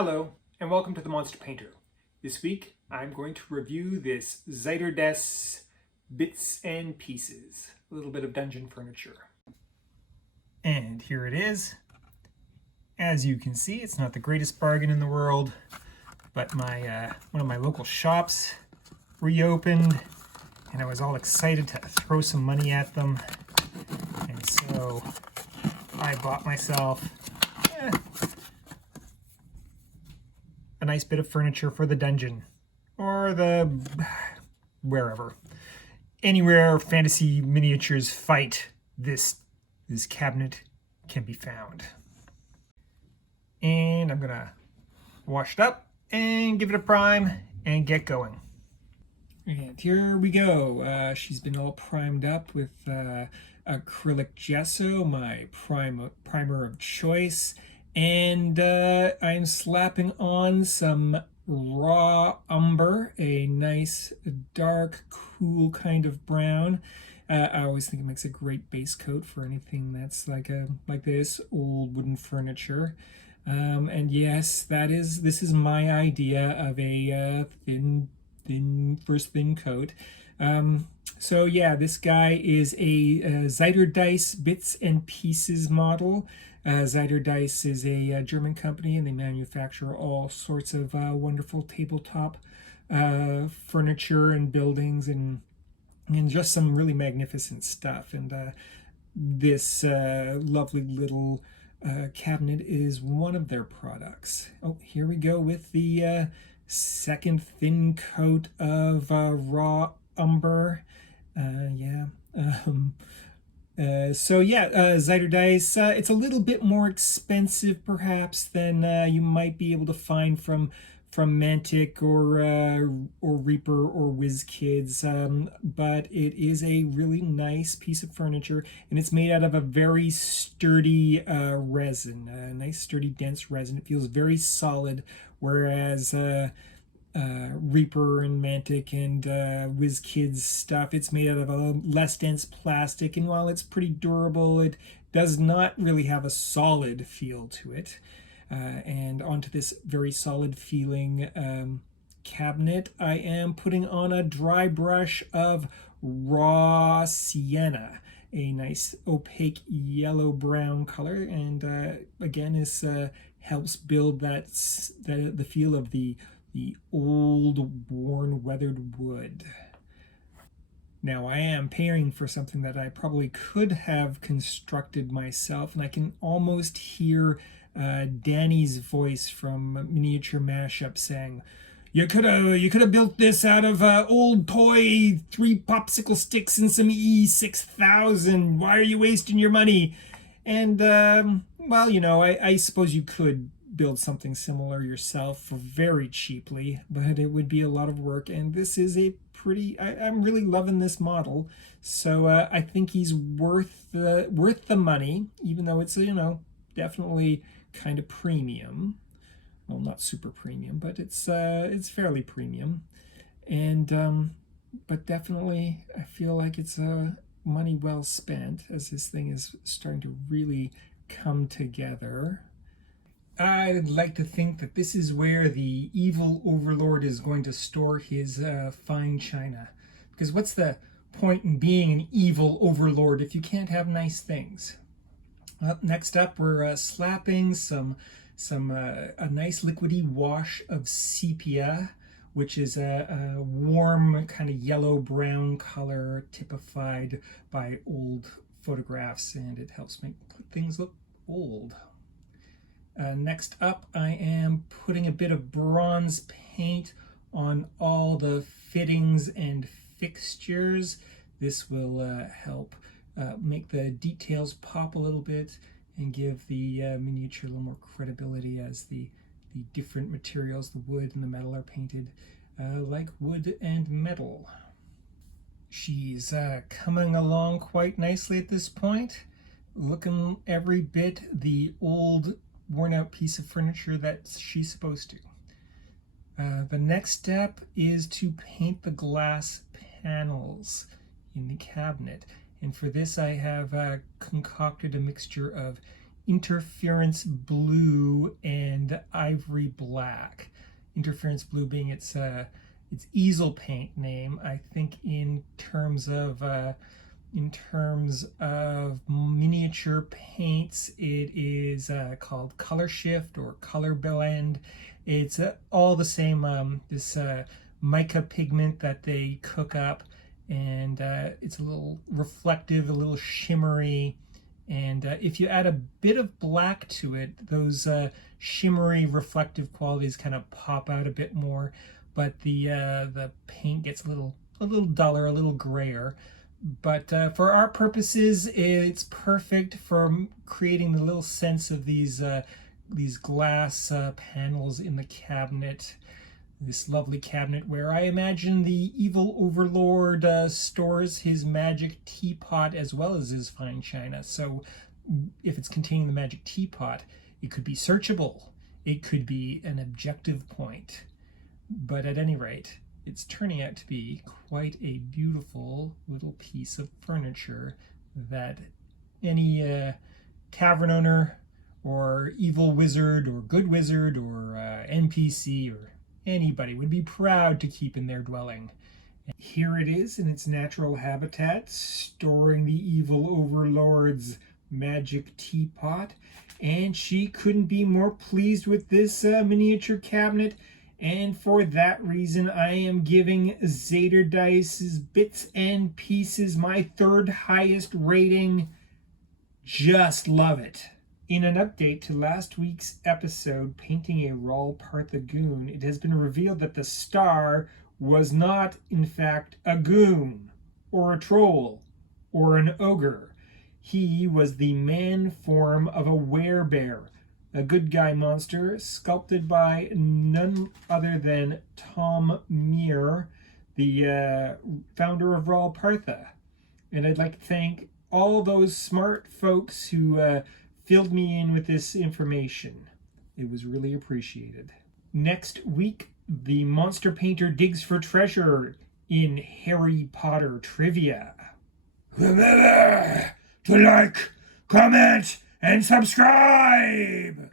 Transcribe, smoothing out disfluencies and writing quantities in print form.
Hello, and welcome to the Monster Painter. This week, I'm going to review this Ziterdes Bits and Pieces, a little bit of dungeon furniture. And here it is. As you can see, it's not the greatest bargain in the world, but my one of my local shops reopened, and I was all excited to throw some money at them, and so I bought myself a nice bit of furniture for the dungeon, or the wherever. Anywhere fantasy miniatures fight, this cabinet can be found. And I'm gonna wash it up and give it a prime and get going. And here we go. She's been all primed up with acrylic gesso, my primer of choice. And I'm slapping on some raw umber, a nice, dark, cool kind of brown. I always think it makes a great base coat for anything that's like this old wooden furniture. And yes, this is my idea of a thin coat. So yeah, this guy is a Ziterdes Bits and Pieces model. Ziterdes is a German company, and they manufacture all sorts of wonderful tabletop furniture and buildings and just some really magnificent stuff. And this lovely little cabinet is one of their products. Oh, here we go with the second thin coat of raw umber. Ziterdes, it's a little bit more expensive perhaps than you might be able to find from Mantic or Reaper or WizKids, but it is a really nice piece of furniture, and it's made out of a very sturdy resin, a nice sturdy dense resin. It feels very solid, whereas Reaper and Mantic and WizKids stuff, it's made out of a less dense plastic, and while it's pretty durable, it does not really have a solid feel to it. And onto this very solid feeling cabinet, I am putting on a dry brush of raw sienna, a nice opaque yellow brown color, and again, this helps build the feel of the old, worn, weathered wood. Now, I am paying for something that I probably could have constructed myself, and I can almost hear Danny's voice from Miniature Mashup saying, You could have built this out of old toy 3 popsicle sticks and some E6000. Why are you wasting your money?" And well, you know, I suppose you could build something similar yourself for very cheaply, but it would be a lot of work, and this is a pretty, I'm really loving this model, so I think he's worth the money, even though it's, you know, definitely kind of premium. Well, not super premium, but it's fairly premium, and but definitely I feel like it's money well spent, as this thing is starting to really come together. I'd like to think that this is where the evil overlord is going to store his fine china. Because what's the point in being an evil overlord if you can't have nice things? Next up, we're slapping a nice liquidy wash of sepia, which is a warm kind of yellow-brown color typified by old photographs, and it helps put things look old. Next up, I am putting a bit of bronze paint on all the fittings and fixtures. This will help make the details pop a little bit and give the miniature a little more credibility, as the different materials, the wood and the metal, are painted like wood and metal. She's coming along quite nicely at this point, looking every bit the old worn out piece of furniture that she's supposed to. The next step is to paint the glass panels in the cabinet, and for this I have concocted a mixture of interference blue and ivory black. Interference blue being its easel paint name. I think in terms of miniature paints, it is called color shift or color blend. It's all the same, this mica pigment that they cook up, and it's a little reflective, a little shimmery, and if you add a bit of black to it, those shimmery reflective qualities kind of pop out a bit more, but the paint gets a little duller, a little grayer. But for our purposes, it's perfect for creating the little sense of these glass panels in the cabinet. This lovely cabinet where I imagine the evil overlord stores his magic teapot as well as his fine china. So if it's containing the magic teapot, it could be searchable. It could be an objective point. But at any rate, it's turning out to be quite a beautiful little piece of furniture that any tavern owner or evil wizard or good wizard or NPC or anybody would be proud to keep in their dwelling. And here it is in its natural habitat, storing the evil overlord's magic teapot. And she couldn't be more pleased with this miniature cabinet. And for that reason, I am giving Ziterdes Bits and Pieces my third highest rating. Just love it. In an update to last week's episode, Painting a Rawl Partha Goon, it has been revealed that the star was not, in fact, a goon, or a troll, or an ogre. He was the man form of a werebear, a good guy monster sculpted by none other than Tom Muir, the founder of Rawl Partha. And I'd like to thank all those smart folks who filled me in with this information. It was really appreciated. Next week, the monster painter digs for treasure in Harry Potter trivia. Remember to like, comment, and subscribe!